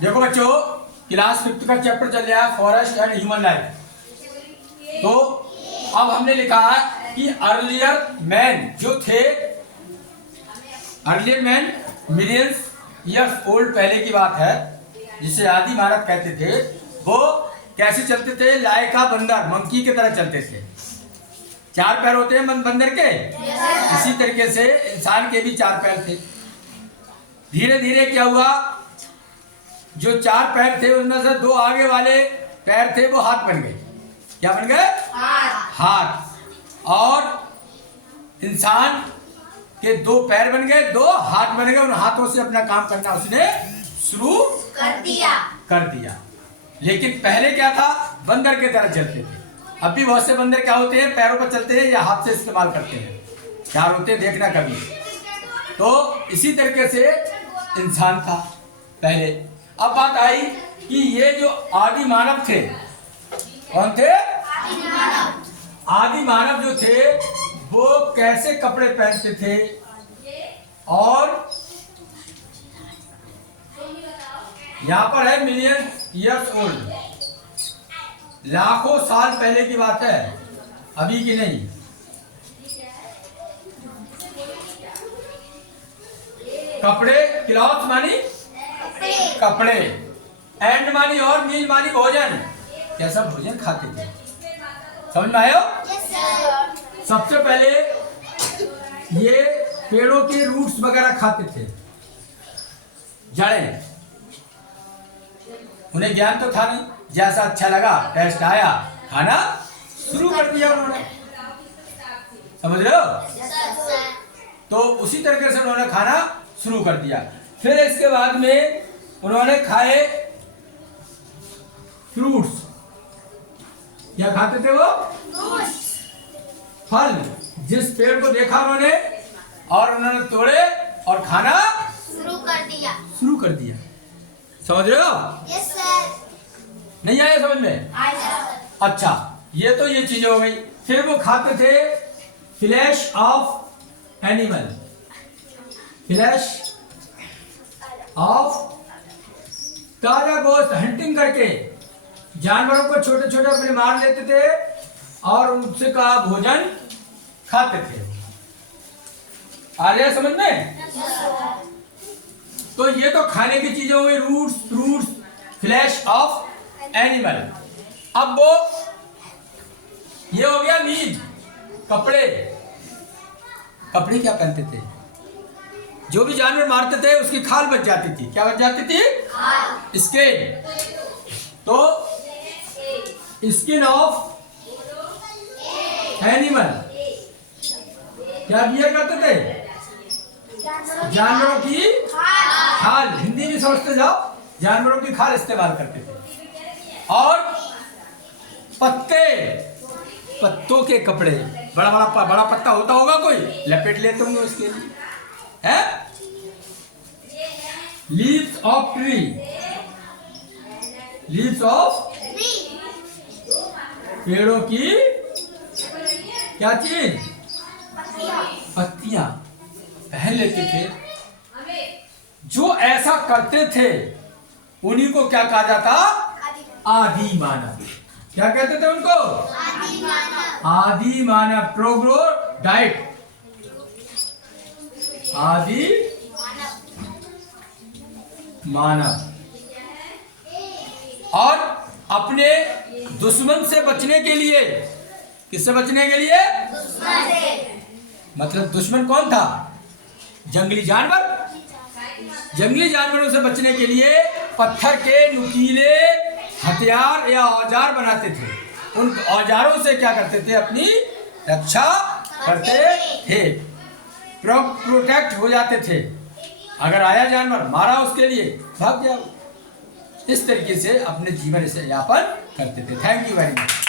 देखो बच्चों, क्लास 5 का चैप्टर चल रहा है फॉरेस्ट एंड ह्यूमन लाइफ। तो अब हमने लिखा है कि अर्लियर मैन जो थे, earlier man millions years old पहले की बात है, जिसे आदि मानव कहते थे, वो कैसे चलते थे? लाइक अ बंदर, मंकी की तरह चलते थे। 4 पैर होते हैं बंदर के, इसी तरीके से इंसान के भी 4 पैर थे। धीरे धीरे क्या हुआ, जो 4 पैर थे उनमें से 2 आगे वाले पैर थे वो हाथ बन गए। क्या बन गए? हाथ। और इंसान के 2 पैर बन गए, 2 हाथ बन गए। उन हाथों से अपना काम करना उसने शुरू कर दिया। लेकिन पहले क्या था? बंदर की तरह चलते थे। अब भी बहुत से बंदर क्या होते हैं, पैरों पर चलते हैं या हाथ से इस्तेमाल करते हैं। 4 होते हैं, देखना कभी। तो इसी तरीके से इंसान था पहले। अब बात आई कि ये जो आदि मानव थे, कौन थे? आदि मानव जो थे वो कैसे कपड़े पहनते थे, और यहां पर है मिलियन ईयर्स ओल्ड, लाखों साल पहले की बात है, अभी की नहीं। कपड़े, क्लॉथ मानी कपड़े, एंड मानी और मील मानी भोजन। कैसा भोजन खाते थे, समझ में आयो? सबसे पहले ये पेड़ों के रूट्स वगैरह खाते थे, जड़ें। उन्हें ज्ञान तो था नहीं, जैसा अच्छा लगा, टेस्ट आया, खाना शुरू कर दिया उन्होंने। समझ रहे हो? तो उसी तरीके से उन्होंने खाना शुरू कर दिया। फिर इसके बाद में उन्होंने खाए फ्रूट्स। क्या खाते थे वो? फल। जिस पेड़ को देखा उन्होंने और उन्होंने तोड़े और खाना शुरू कर दिया। समझ रहे हो? Yes sir. नहीं आया समझ में? अच्छा, ये तो ये चीजें हो गई। फिर वो खाते थे flash of animal, flash of ताजा गोश्त। हंटिंग करके जानवरों को छोटे छोटे अपने मार लेते थे और उनसे का भोजन खाते थे। आ रहा है समझ में? तो ये तो खाने की चीजें हो गई, roots, fruits, flesh of animal. अब वो ये हो गया मीट, कपड़े। कपड़े क्या पहनते थे? जो भी जानवर मारते थे उसकी खाल बच जाती थी। क्या बच जाती थी? स्किन। तो स्किन ऑफ एनिमल क्या बियर करते थे? जानवरों की खाल। हिंदी में समझते जाओ, जानवरों की खाल इस्तेमाल करते थे। और पत्ते, पत्तों के कपड़े। बड़ा पत्ता होता होगा कोई, लपेट लेते होंगे उसके लिए, है? Leaves of tree, leaves of पेड़ों की क्या चीज? पत्तियां पहन लेते थे। जो ऐसा करते थे उन्हीं को क्या कहा जाता? आदि मानव। क्या कहते थे उनको? आदि मानव। प्रोग्रो डाइट, आदि मानव। और अपने दुश्मन से बचने के लिए, किससे बचने के लिए? मतलब दुश्मन कौन था? जंगली जानवर। जंगली जानवरों से बचने के लिए पत्थर के नुकीले हथियार या औजार बनाते थे। उन औजारों से क्या करते थे? अपनी रक्षा करते थे, प्रोटेक्ट हो जाते थे। अगर आया जानवर, मारा उसके लिए, भाग जाओ। इस तरीके से अपने जीवन से यापन करते थे। Thank you very much.